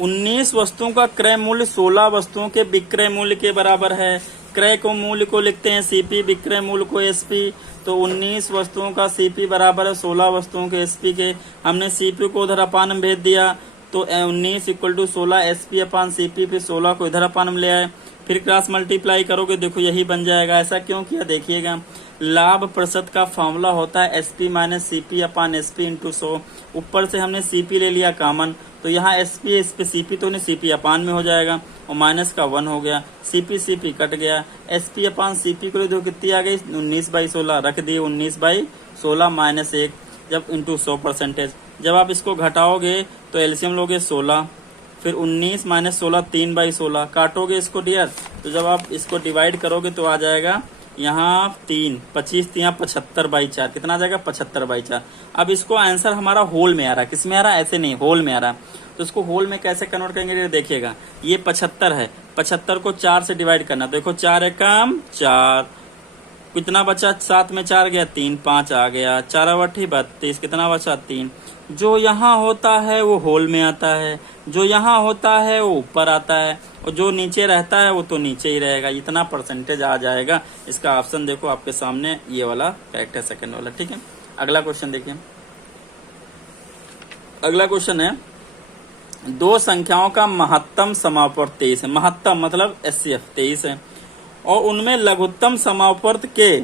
19 वस्तुओं का क्रय मूल्य 16 वस्तुओं के विक्रय मूल्य के बराबर है। क्रय को मूल्य को लिखते हैं CP, विक्रय मूल्य को SP। तो 19 वस्तुओं का CP बराबर है 16 वस्तुओं के SP के। हमने CP को उधर अपान में भेज दिया, तो 19 equal to 16 SP upon CP, फिर 16 को इधर अपान में ले आए, फिर क्रॉस मल्टीप्लाई करोगे, देखो यही बन जाएगा। ऐसा क्यों किया, देखिएगा, लाभ प्रतिशत का फॉर्मूला होता है SP माइनस CP अपान SP इंटू 100। ऊपर से हमने CP ले लिया कॉमन, तो यहाँ एस पी सी पी तो नहीं, सी पी अपान में हो जाएगा और माइनस का 1 हो गया, सी पी कट गया, S P upon C P को देखो कितनी आ गई 19/16 रख दिए 19/16 माइनस 1 जब इंटू 100%। जब आप इसको घटाओगे तो एलसीएम लोगे 16, फिर 19 माइनस 16 3/16 काटोगे इसको डियर, तो जब आप इसको डिवाइड करोगे तो आ जाएगा यहाँ 3 25 3 75/4 कितना आ जाएगा 75/4। अब इसको आंसर हमारा होल में आ रहा है, किस में आ रहा है, ऐसे नहीं होल में आ रहा है, तो इसको होल में कैसे कन्वर्ट करेंगे देखिएगा। ये 75 है, 75 को 4 से डिवाइड करना, देखो 4 एकम 4, कितना बचा 7 में 4 गया 3 5 आ गया, 4 अवठी 32 कितना बचा 3। जो यहाँ होता है वो होल में आता है, जो यहाँ होता है वो ऊपर आता है, और जो नीचे रहता है वो तो नीचे ही रहेगा, इतना परसेंटेज आ जाएगा। इसका ऑप्शन देखो आपके सामने ये वाला करेक्ट है, सेकंड वाला, ठीक है। अगला क्वेश्चन देखिए, अगला क्वेश्चन है दो संख्याओं का महत्तम समापवर्त 23 है, महत्तम मतलब एचसीएफ 23 है, और उनमें लघुत्तम समापवर्त के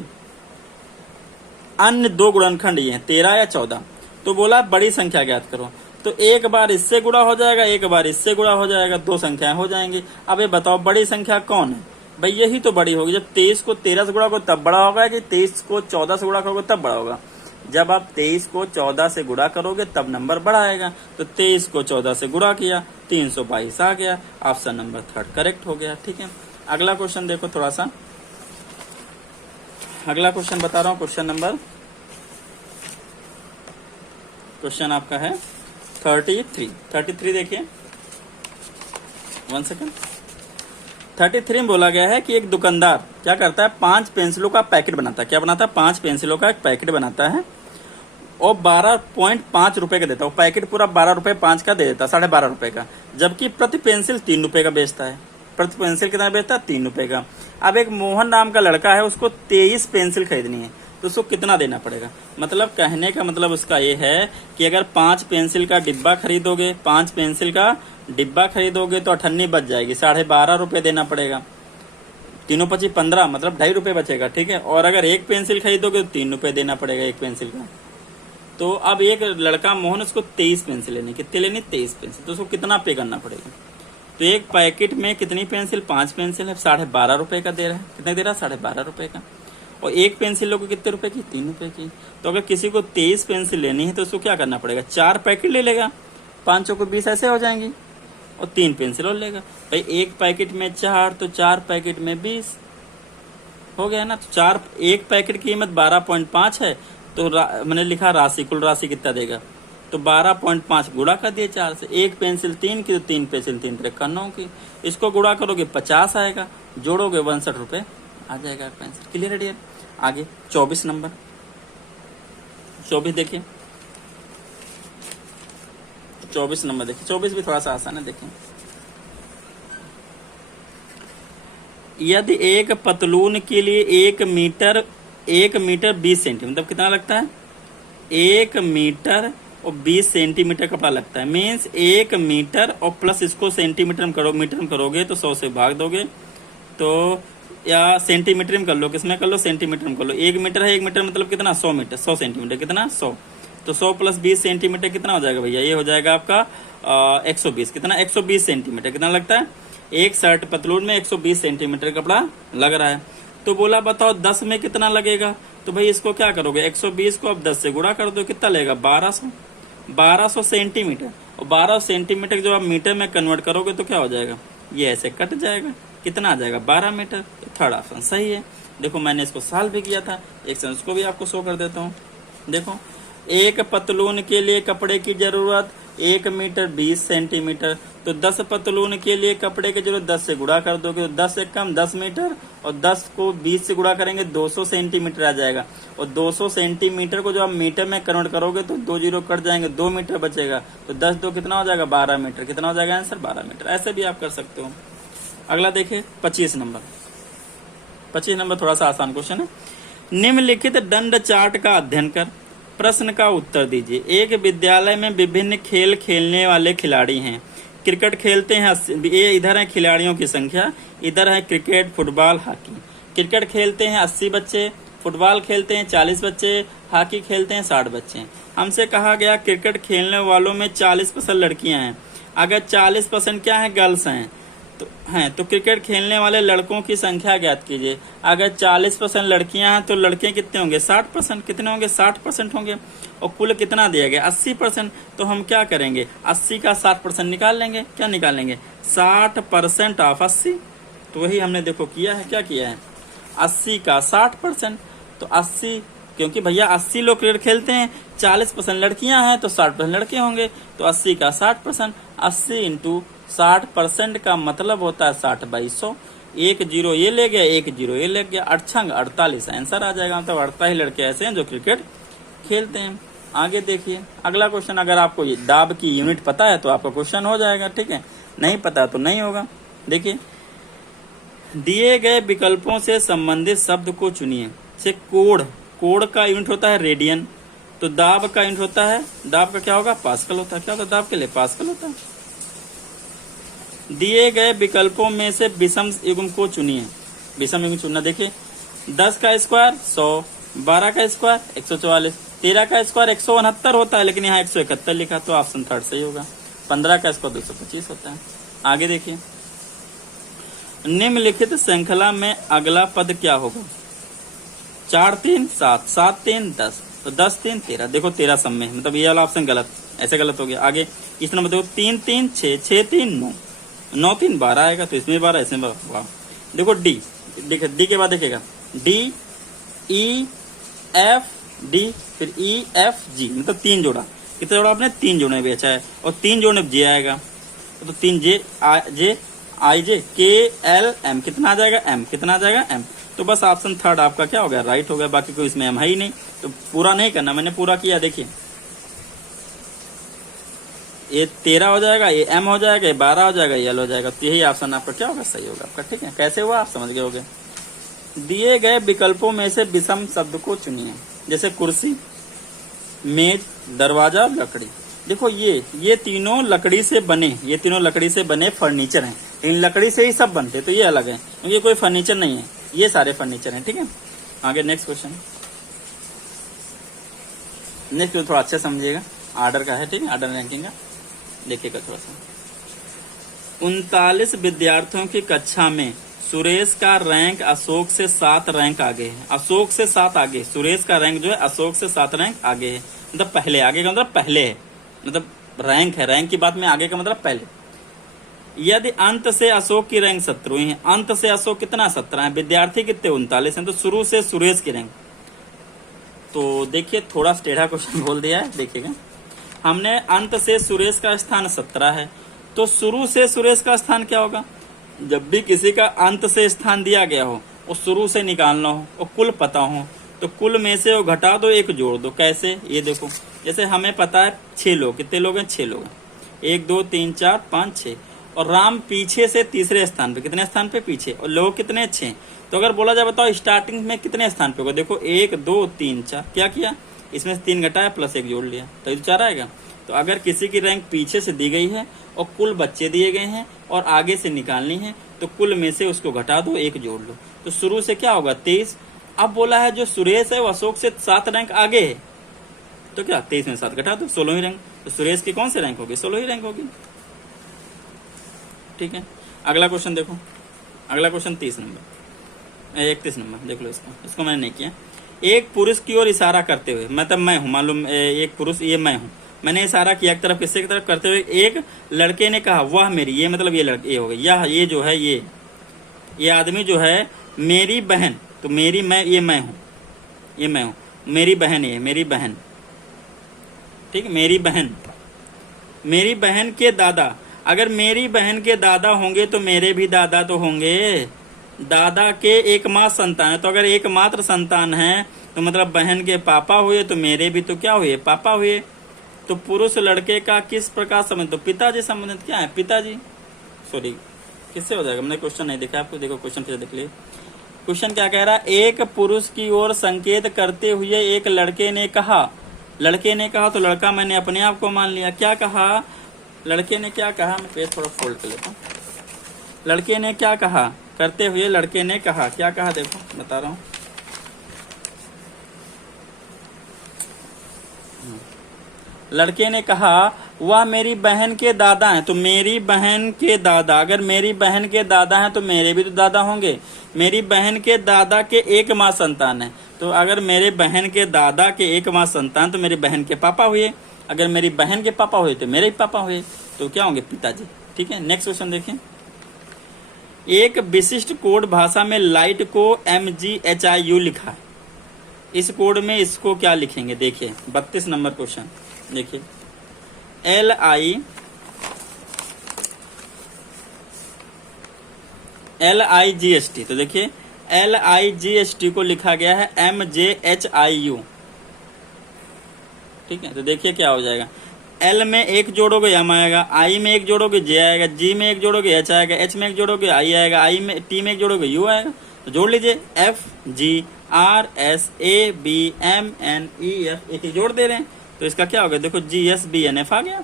अन्य दो गुणनखंड ये हैं 13 या 14। तो बोला बड़ी संख्या ज्ञात करो, तो एक बार इससे गुणा हो जाएगा, एक बार इससे गुणा हो जाएगा, दो संख्याएं हो जाएंगी। अब ये बताओ बड़ी संख्या कौन है भाई, यही तो बड़ी होगी। जब 23 को 13 से गुणा करो तब बड़ा होगा, कि 23 को 14 से गुणा करोगे तब बड़ा होगा। जब आप 23 को 14 से गुणा करोगे तब नंबर बड़ा आएगा, तो 23 को 14 से गुणा किया 322 आ गया, ऑप्शन नंबर 3 करेक्ट हो गया, ठीक है। अगला क्वेश्चन देखो थोड़ा सा, अगला क्वेश्चन बता रहा हूँ, क्वेश्चन आपका है 33 देखिए, 1 सेकंड। 33 में बोला गया है कि एक दुकानदार क्या करता है 5 पेंसिलों का पैकेट बनाता है, क्या बनाता है 5 पेंसिलों का एक पैकेट बनाता है और 12.5 रुपए का देता है। वो पैकेट पूरा 12 रुपए 5 का दे देता है, 12.5 रुपए का, जबकि प्रति पेंसिल 3 रुपए का बेचता है। प्रति पेंसिल कितना बेचता है 3 रुपए का। अब एक मोहन नाम का लड़का है, उसको 23 पेंसिल खरीदनी है, तो उसको कितना देना पड़ेगा। मतलब कहने का मतलब उसका ये है कि अगर 5 पेंसिल का डिब्बा खरीदोगे, 5 पेंसिल का डिब्बा खरीदोगे तो 98 बच जाएगी, 12.5 रुपए देना पड़ेगा, 3 25 15 मतलब 2.5 रुपए बचेगा, ठीक है। और अगर एक पेंसिल खरीदोगे तो 3 रुपए देना पड़ेगा एक पेंसिल का। तो अब एक लड़का मोहन, उसको 23 पेंसिल लेनी, कितने लेनी 23 पेंसिल, तो उसको कितना पे करना पड़ेगा। तो एक पैकेट में कितनी पेंसिल 5 पेंसिल है, 12.5 रुपए का दे रहा है, कितने दे रहा है 12.5 रुपए का। और एक पेंसिल लोगे कितने रुपए की 3 रुपए की। तो अगर किसी को 23 पेंसिल लेनी है तो उसको क्या करना पड़ेगा, 4 पैकेट ले लेगा, 5 को 20 ऐसे हो जाएंगी, और 3 पेंसिल और लेगा। भाई एक पैकेट में 4 तो 4 पैकेट में 20 हो गया ना। तो एक पैकेट की कीमत 12.5 है, तो मैंने लिखा राशि, कुल राशि कितना देगा, तो 12.5 गुणा कर दिए 4 से। एक पेंसिल 3 की तो 3 पेंसिल 3 3 9 की, इसको गुणा करोगे 50 आएगा, जोड़ोगे 62 रुपए आ जाएगा पेंसिल। क्लियर है डियर। आगे 24 नंबर, 24 देखिए, 24 नंबर देखिए, 24 भी थोड़ा सा आसान है, देखिए। यदि एक पतलून के लिए 1 मीटर 20 सेंटीमीटर, मतलब कितना लगता है 1 मीटर और 20 सेंटीमीटर कपड़ा लगता है। मीन्स 1 मीटर और प्लस इसको सेंटीमीटर में मीटर में करोगे तो 100 से भाग दोगे, तो या सेंटीमीटर में कर लो, किसमें कर लो सेंटीमीटर में कर लो। 1 मीटर है, 1 मीटर मतलब कितना 100 मीटर, 100 सेंटीमीटर कितना 100, तो 100 प्लस 20 सेंटीमीटर कितना हो जाएगा भैया, ये हो जाएगा आपका 120, कितना 120 सेंटीमीटर कितना लगता है। एक शर्ट पतलून में 120 सेंटीमीटर कपड़ा लग रहा है। तो बोला बताओ 10 में कितना लगेगा, तो भाई इसको क्या करोगे 120 को अब 10 से गुणा कर दो, कितना लगेगा 1200 सेंटीमीटर, और 12 सेंटीमीटर जब आप मीटर में कन्वर्ट करोगे तो क्या हो जाएगा, ये ऐसे कट जाएगा, कितना आ जाएगा 12 मीटर। तो थर्ड ऑप्शन सही है। देखो मैंने इसको सॉल्व भी किया था, एक सेकंड उसको भी आपको शो कर देता हूँ। देखो एक पतलून के लिए कपड़े की जरूरत 1 मीटर 20 सेंटीमीटर, तो 10 पतलून के लिए कपड़े की जरूरत 10 से गुणा कर दोगे तो 10 से कम 10 मीटर, और 10 को 20 से गुणा करेंगे 200 सेंटीमीटर आ जाएगा। और 200 सेंटीमीटर को जब आप मीटर में कन्वर्ट करोगे तो 2 जीरो कट जाएंगे, 2 मीटर बचेगा, तो 10 2 कितना हो जाएगा 12 मीटर, कितना हो जाएगा आंसर 12 मीटर। ऐसे भी आप कर सकते हो। अगला देखिए 25 नंबर थोड़ा सा आसान क्वेश्चन है। निम्नलिखित दंड चार्ट का अध्ययन कर प्रश्न का उत्तर दीजिए। एक विद्यालय में विभिन्न खेल खेलने वाले खिलाड़ी हैं। क्रिकेट खेलते हैं, ये इधर है खिलाड़ियों की संख्या, इधर है क्रिकेट फुटबॉल हॉकी। क्रिकेट खेलते हैं 80 बच्चे, फुटबॉल खेलते हैं 40 बच्चे, हॉकी खेलते हैं 60 बच्चे। हमसे कहा गया क्रिकेट खेलने वालों में 40% लड़कियां हैं, अगर 40% क्या है, गर्ल्स हैं तो क्रिकेट खेलने वाले लड़कों की संख्या ज्ञात कीजिए। अगर 40% लड़कियां हैं तो लड़के कितने होंगे, 60%। कितने होंगे, 60% होंगे। और कुल कितना दिया गया, 80%। तो हम क्या करेंगे, 80 का 60% निकाल लेंगे। क्या निकालेंगे, 60% ऑफ 80। तो वही हमने देखो किया है, क्या किया है, 80 का 60%। तो 80, क्योंकि भैया 80 लोग क्रिकेट खेलते हैं, 40% लड़कियां हैं तो 60% लड़के होंगे। तो 80 का 60%, 80 इंटू 60% का मतलब होता है 60/100। 1 0 ये ले गया, 1 0 ये ले गया, 48 आंसर आ जाएगा। मतलब 48 लड़के ऐसे हैं जो क्रिकेट खेलते हैं। आगे देखिए अगला क्वेश्चन। अगर आपको ये दाब की यूनिट पता है तो आपका क्वेश्चन हो जाएगा, ठीक है। नहीं पता तो नहीं होगा। देखिए, दिए गए विकल्पों से संबंधित शब्द को चुनिए। से कोड का यूनिट होता है रेडियन, तो दाब का यूनिट होता है, दाब का क्या होगा, पास्कल होता है। क्या होता है, दाब के लिए पास्कल होता है। दिए गए विकल्पों में से विषम युग्म को चुनिए। विषम युग्म चुनना, देखिए 10 का स्क्वायर 100, 12 का स्क्वायर 144, 13 का स्क्वायर 169 होता है, लेकिन यहाँ 171 लिखा तो ऑप्शन थर्ड सही होगा। 15 का स्क्वायर 225 होता है। आगे देखिए, निम्नलिखित श्रृंखला में अगला पद क्या होगा। 4 3 7, 7 3 10, तो 10 3 13। देखो 13 सम में, मतलब ये वाला ऑप्शन गलत, ऐसे गलत हो गया। आगे इस नंबर देखो 3 3 6, 6 3 9, 9 3 12 आएगा, तो इसमें 12, इसमें 12। वाह। देखो डी, देखिए डी के बाद देखिएगा डी ई एफ डी, फिर ई एफ जी, मतलब 3 जोड़ा। कितना जोड़ा आपने, 3 जोड़े भी अच्छा है। और 3 जोड़े जे आएगा, तो 3 जे आई जे के एल एम, कितना आ जाएगा, एम, कितना आ जाएगा, एम। तो बस ऑप्शन थर्ड आपका क्या हो गया, राइट हो गया। बाकी कोई इसमें एम है ही नहीं, तो पूरा नहीं करना, मैंने पूरा किया। देखिए ये 13 हो जाएगा, ये एम हो जाएगा, ये 12 हो जाएगा, ये एल हो जाएगा। तो यही ऑप्शन आपका क्या होगा, सही होगा आपका, ठीक है। कैसे हुआ आप समझ गए होगे। दिए गए विकल्पों में से विषम शब्द को चुनिए। जैसे कुर्सी, मेज, दरवाजा, लकड़ी। देखो ये तीनों लकड़ी से बने, ये तीनों लकड़ी से बने फर्नीचर हैं। इन लकड़ी से ही सब बनते, तो ये अलग है, क्योंकि कोई फर्नीचर नहीं है, ये सारे फर्नीचर हैं, ठीक है। आगे नेक्स्ट क्वेश्चन, नेक्स्ट थोड़ा अच्छा समझिएगा, आर्डर का है, ठीक है, आर्डर रैंकिंग का देखिएगा थोड़ा सा। 39 विद्यार्थियों की कक्षा में सुरेश का रैंक अशोक से 7 रैंक आगे है। अशोक से 7 आगे, सुरेश का रैंक जो है अशोक से 7 रैंक आगे है। मतलब पहले, आगे का मतलब पहले है, मतलब रैंक है, रैंक की बात में आगे का मतलब पहले। यदि अंत से अशोक की रैंक 17वीं है, अंत से अशोक कितना 17 है, विद्यार्थी कितने 39 हैं, तो शुरू से सुरेश की रैंक। तो देखिए थोड़ा टेढ़ा क्वेश्चन बोल दिया है, देखिएगा। हमने अंत से सुरेश का स्थान 17 है, तो शुरू से सुरेश का स्थान क्या होगा। जब भी किसी का अंत से स्थान दिया गया हो और शुरू से निकालना हो और कुल पता हो, तो कुल में से वो घटा दो, एक जोड़ दो। कैसे, ये देखो, जैसे हमें पता है 6 लोग, कितने लोग हैं, 6 लोग हैं, 1 2 3 4 5 6, और राम पीछे से तीसरे स्थान पे, कितने स्थान पे, पीछे, और लोग कितने, 6। तो अगर बोला जाए बताओ स्टार्टिंग में कितने स्थान पे होगा, देखो 1 2 3 4, क्या किया, इसमें से 3 घटाया प्लस 1 जोड़ लिया, तो 4 आएगा। तो अगर किसी की रैंक पीछे से दी गई है और कुल बच्चे दिए गए हैं और आगे से निकालनी है, तो कुल में से उसको घटा दो, 1 जोड़ लो, तो शुरू से क्या होगा 23। अब बोला है जो सुरेश है वो अशोक से 7 रैंक आगे है, तो क्या 23 में 7 घटा दो, 16वीं रैंक। तो सुरेश की कौन सी रैंक होगी, 16वीं रैंक होगी, ठीक है। अगला क्वेश्चन देखो, अगला क्वेश्चन 31 नंबर देख लो। इसको मैंने नहीं किया। एक पुरुष की ओर इशारा करते हुए, मतलब मैं हूं, मालूम एक पुरुष, ये मैं हूं, मैंने इशारा किया एक तरफ, किससे की तरफ करते हुए, एक लड़के ने कहा वह मेरी, ये मतलब ये लड़के, ये हो गई, ये जो है ये आदमी जो है मेरी बहन, तो मेरी मैं, ये मैं हूं, ये मैं हूं, मेरी बहन, ये मेरी बहन, ठीक है, मेरी बहन के दादा। अगर मेरी बहन के दादा होंगे तो मेरे भी दादा तो होंगे। दादा के एकमात्र संतान है, तो अगर एकमात्र संतान है तो मतलब बहन के पापा हुए, तो मेरे भी तो क्या हुए, पापा हुए। तो पुरुष लड़के का किस प्रकार संबंध, तो पिताजी संबंधित, क्या है, पिताजी। सॉरी, किससे हो जाएगा, मैंने क्वेश्चन नहीं देखा आपको, देखो क्वेश्चन फिर देख लीजिए। क्वेश्चन क्या कह रहा है, एक पुरुष की ओर संकेत करते हुए एक लड़के ने कहा, तो लड़का मैंने अपने आप को मान लिया। क्या कहा, लड़के ने क्या कहा, मैं पेज थोड़ा फोल्ड कर लेता हूँ। लड़के ने क्या कहा, करते हुए लड़के ने कहा, क्या कहा, देखो बता रहा हूँ। लड़के ने कहा वह मेरी बहन के दादा हैं। तो मेरी बहन के दादा, अगर मेरी बहन के दादा हैं तो मेरे भी तो दादा होंगे। मेरी बहन के दादा के एक माँ संतान है, तो अगर मेरे बहन के दादा के एक माँ संतान तो मेरी बहन के पापा हुए। अगर मेरी बहन के पापा हुए तो मेरे ही पापा हुए, तो क्या होंगे? पिताजी। ठीक है, नेक्स्ट क्वेश्चन देखें। एक विशिष्ट कोड भाषा में लाइट को MGHIU लिखा है। इस कोड में इसको क्या लिखेंगे? देखिए 32 नंबर क्वेश्चन देखिए। LIGST, तो देखिए LIGST को लिखा गया है MJHIU। ठीक है, तो देखिए क्या हो जाएगा। L में एक जोड़ोगे M आएगा, I में एक जोड़ोगे J आएगा, G में एक जोड़ोगे H आएगा, H में एक जोड़ोगे I आएगा, T में एक जोड़ोगे U आएगा। तो जोड़ लीजिए FGRSABMNEF, एक जोड़ दे रहे हैं, तो इसका क्या होगा? देखो GSBNF आ गया।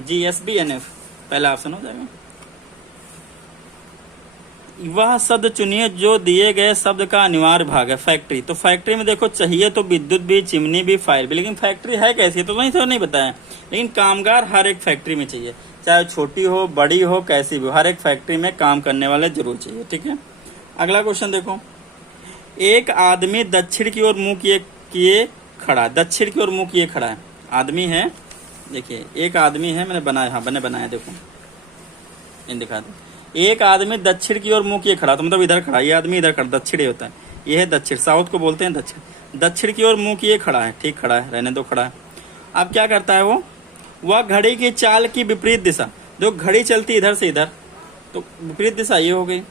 GSBNF पहला ऑप्शन हो जाएगा। वह शब्द चुनिए जो दिए गए शब्द का अनिवार्य भाग है। फैक्ट्री, तो फैक्ट्री में देखो चाहिए तो विद्युत भी, चिमनी भी, फायर भी, लेकिन फैक्ट्री है कैसी तो नहीं बताया। लेकिन कामगार हर एक फैक्ट्री में चाहिए, चाहे छोटी हो बड़ी हो कैसी भी हो, हर एक फैक्ट्री में काम करने वाले जरूर चाहिए। ठीक है, अगला क्वेश्चन देखो। एक आदमी दक्षिण की ओर मुंह किए खड़ा है। दक्षिण की ओर मुंह किए खड़ा है, आदमी है। देखिए एक आदमी है, मैंने बनाया, हाँ मैंने बनाया, देखो इन दिखा दो। एक आदमी दक्षिण की ओर मुंह किए खड़ा, तो मतलब इधर खड़ा, ये आदमी इधर खड़ा, दक्षिण ही होता है, ये है दक्षिण, साउथ को बोलते हैं दक्षिण। दक्षिण की ओर मुंह किए खड़ा है, ठीक खड़ा है, रहने दो खड़ा है। अब क्या करता है वो? वह घड़ी की चाल की विपरीत दिशा, जो घड़ी चलती इधर से इधर, तो विपरीत दिशा ये हो गई।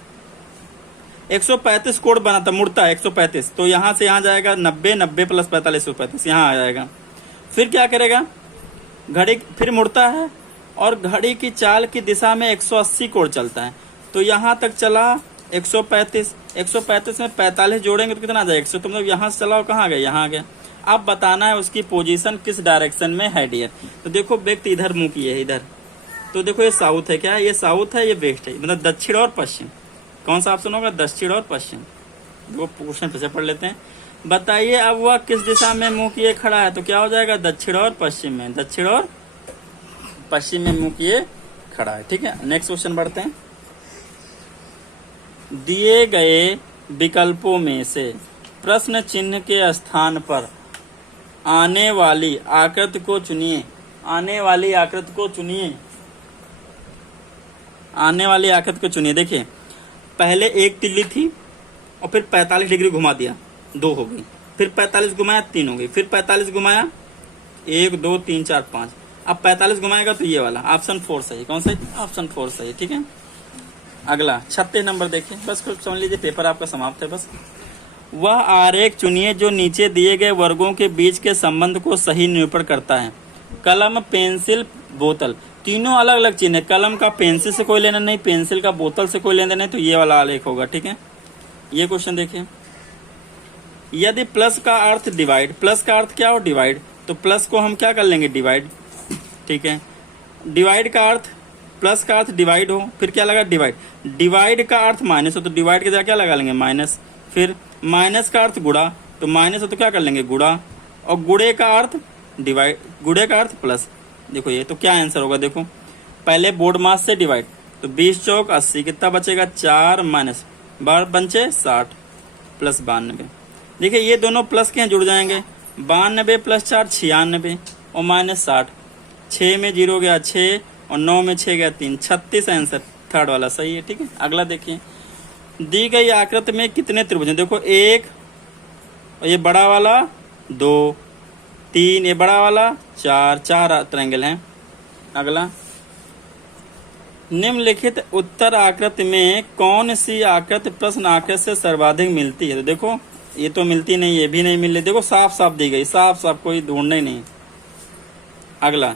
135 कोण बनाता, मुड़ता है 135, तो यहाँ से यहाँ जाएगा 90, 90 प्लस 45, 135 यहाँ आ जाएगा। फिर क्या करेगा? घड़ी फिर मुड़ता है और घड़ी की चाल की दिशा में 180 कोण चलता है, तो यहाँ तक चला 135, 135 में 45 जोड़ेंगे तो कितना आ जाएगा? 100। तो मतलब यहाँ से चला और कहाँ गया? यहाँ आ गया। अब बताना है उसकी पोजीशन किस डायरेक्शन में है डियर। तो देखो व्यक्ति इधर मुंह किए है, इधर, तो देखो ये साउथ है, क्या है? ये साउथ है, ये वेस्ट है, मतलब दक्षिण और पश्चिम। कौन सा ऑप्शन होगा? दक्षिण और पश्चिम। वो क्वेश्चन फिर से पढ़ लेते हैं। बताइए अब वह किस दिशा में मुंह किए खड़ा है? तो क्या हो जाएगा? दक्षिण और पश्चिम में, दक्षिण और पश्चिम में मुंह किए खड़ा है। ठीक है, नेक्स्ट क्वेश्चन बढ़ते हैं। दिए गए विकल्पों में से प्रश्न चिन्ह के स्थान पर आने वाली आकृति को चुनिए। आने वाली आकृति को चुनिए। आने वाली आकृति को चुनिए। देखिए पहले एक तिल्ली थी और फिर 45 डिग्री घुमा दिया, 2 हो गई, फिर 45 घुमाया 3 हो गई, फिर 45 घुमाया 1 2 3 4 5, अब 45 घुमाएगा तो ये वाला ऑप्शन 4 सही। कौन सा? ऑप्शन 4 सही। ठीक है, अगला 36 नंबर देखिए, बस कुछ समझ लीजिए, पेपर आपका समाप्त है बस। वह आरेख चुनिए जो नीचे दिए गए वर्गों के बीच के संबंध को सही निरूपण करता है। कलम, पेंसिल, बोतल, तीनों अलग अलग चिन्ह है। कलम का पेंसिल से कोई लेना नहीं, पेंसिल का बोतल से कोई लेना नहीं, तो ये वाला आलेख होगा। ठीक है, ये क्वेश्चन देखिए। यदि प्लस का अर्थ डिवाइड, प्लस का अर्थ क्या हो? डिवाइड, तो प्लस को हम क्या कर लेंगे? डिवाइड। ठीक है, डिवाइड का अर्थ, प्लस का अर्थ डिवाइड हो, फिर क्या लगा? डिवाइड। डिवाइड का अर्थ माइनस हो, तो डिवाइड के जगह क्या लगा लेंगे? माइनस। फिर माइनस का अर्थ गुणा, तो माइनस हो तो क्या कर लेंगे? गुणा। और गुणे का अर्थ डिवाइड, गुणे का अर्थ प्लस। देखो ये तो क्या आंसर होगा? देखो पहले बोर्ड मास से डिवाइड, तो 20 चौक 80, कितना बचेगा? 4 माइनस 12 पंचे 60 प्लस 92। देखिए ये दोनों प्लस के हैं, जुड़ जाएंगे। 92 प्लस 4 96 और माइनस 60, 6 में 0 गया 6 और 9 में 6 गया 3, 36 आंसर थर्ड वाला सही है। ठीक है, अगला देखिए। दी गई आकृति में कितने त्रिभुज हैं? देखो 1 और ये बड़ा वाला 2, 3 ये बड़ा वाला 4, 4 ट्रायंगल हैं। अगला, निम्नलिखित उत्तर आकृति में कौन सी आकृति प्रश्न आकृति से सर्वाधिक मिलती है? तो देखो ये तो मिलती नहीं, ये भी नहीं मिल रही, देखो साफ साफ दी गई, साफ साफ, कोई ढूंढना ही नहीं। अगला,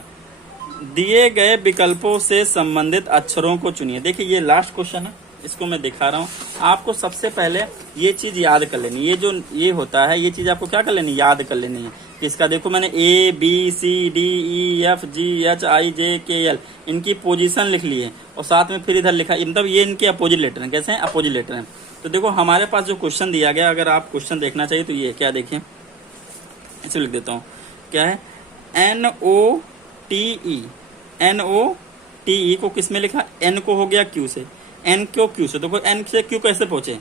दिए गए विकल्पों से संबंधित अक्षरों को चुनिए। देखिए ये लास्ट क्वेश्चन है, इसको मैं दिखा रहा हूँ आपको। सबसे पहले ये चीज याद कर लेनी, ये जो ये होता है ये चीज आपको क्या कर लेनी? याद कर लेनी है। इसका देखो मैंने ABCDEFGHIJKL इनकी पोजीशन लिख ली है और साथ में फिर इधर लिखा, मतलब ये इनके अपोजिट लेटर हैं। कैसे हैं? अपोजिट लेटर हैं। तो देखो हमारे पास जो क्वेश्चन दिया गया, अगर आप क्वेश्चन देखना चाहिए तो ये क्या, देखिए इसे लिख देता हूँ, क्या है? NOTE, NOTE को किस में लिखा, N को हो गया Q से, N को Q से, देखो N से Q कैसे पहुंचे,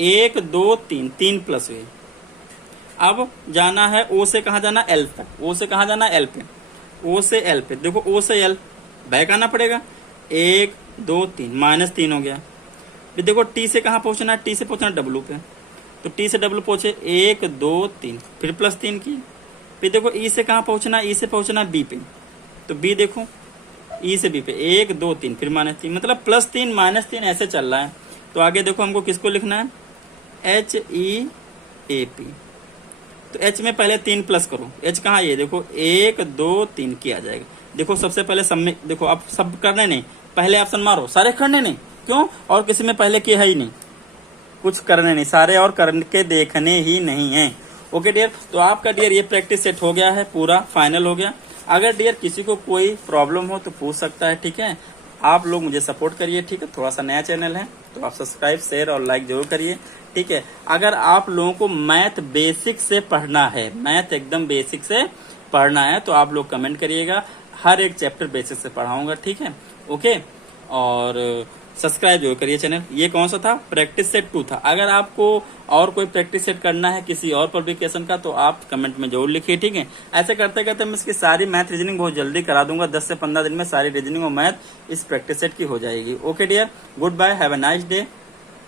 1 2 3, 3 प्लस हुए। अब जाना है O से कहा जाना, L तक, O से कहा जाना L पे, O से L पे, देखो O से L बैक आना पड़ेगा, 1 2 3 -3 हो गया। फिर देखो T से कहाँ पहुंचना है, T से पहुंचना W पे, तो T से W पहुंचे 1 2 3, फिर +3 की। फिर देखो E से कहाँ पहुंचना, E से पहुंचना B पे, तो B देखो E से B पे 1 2 3, फिर -3, मतलब +3 -3 ऐसे चल रहा है। तो आगे देखो हमको किसको लिखना है, HEAP, तो H में पहले 3 प्लस करो, H कहाँ, ये देखो 1 2 3 किया जाएगा। देखो सबसे पहले सब में, देखो अब सब करने नहीं, पहले ऑप्शन मारो, सारे करने नहीं, क्यों, और किसी में पहले किया है ही नहीं, कुछ करने नहीं, सारे और करके देखने ही नहीं है। ओके डियर, तो आपका डियर ये प्रैक्टिस सेट हो गया है, पूरा फाइनल हो गया। अगर डियर किसी को कोई प्रॉब्लम हो तो पूछ सकता है, ठीक है। आप लोग मुझे सपोर्ट करिए, ठीक है, थोड़ा सा नया चैनल है तो आप सब्सक्राइब शेयर और लाइक जरूर करिए, ठीक है। अगर आप लोगों को मैथ बेसिक से पढ़ना है, मैथ एकदम बेसिक से पढ़ना है, तो आप लोग कमेंट करिएगा, हर एक चैप्टर बेसिक से पढ़ाऊंगा, ठीक है। ओके, और सब्सक्राइब जरूर करिए चैनल। ये कौन सा था, प्रैक्टिस सेट 2 था। अगर आपको और कोई प्रैक्टिस सेट करना है किसी और पब्लिकेशन का तो आप कमेंट में जरूर लिखिए, ठीक है। ऐसे करते करते मैं इसकी सारी मैथ रीजनिंग बहुत जल्दी करा दूंगा, 10 से 15 दिन में सारी रीजनिंग और मैथ इस प्रैक्टिस सेट की हो जाएगी। Okay dear, good bye, have a nice day.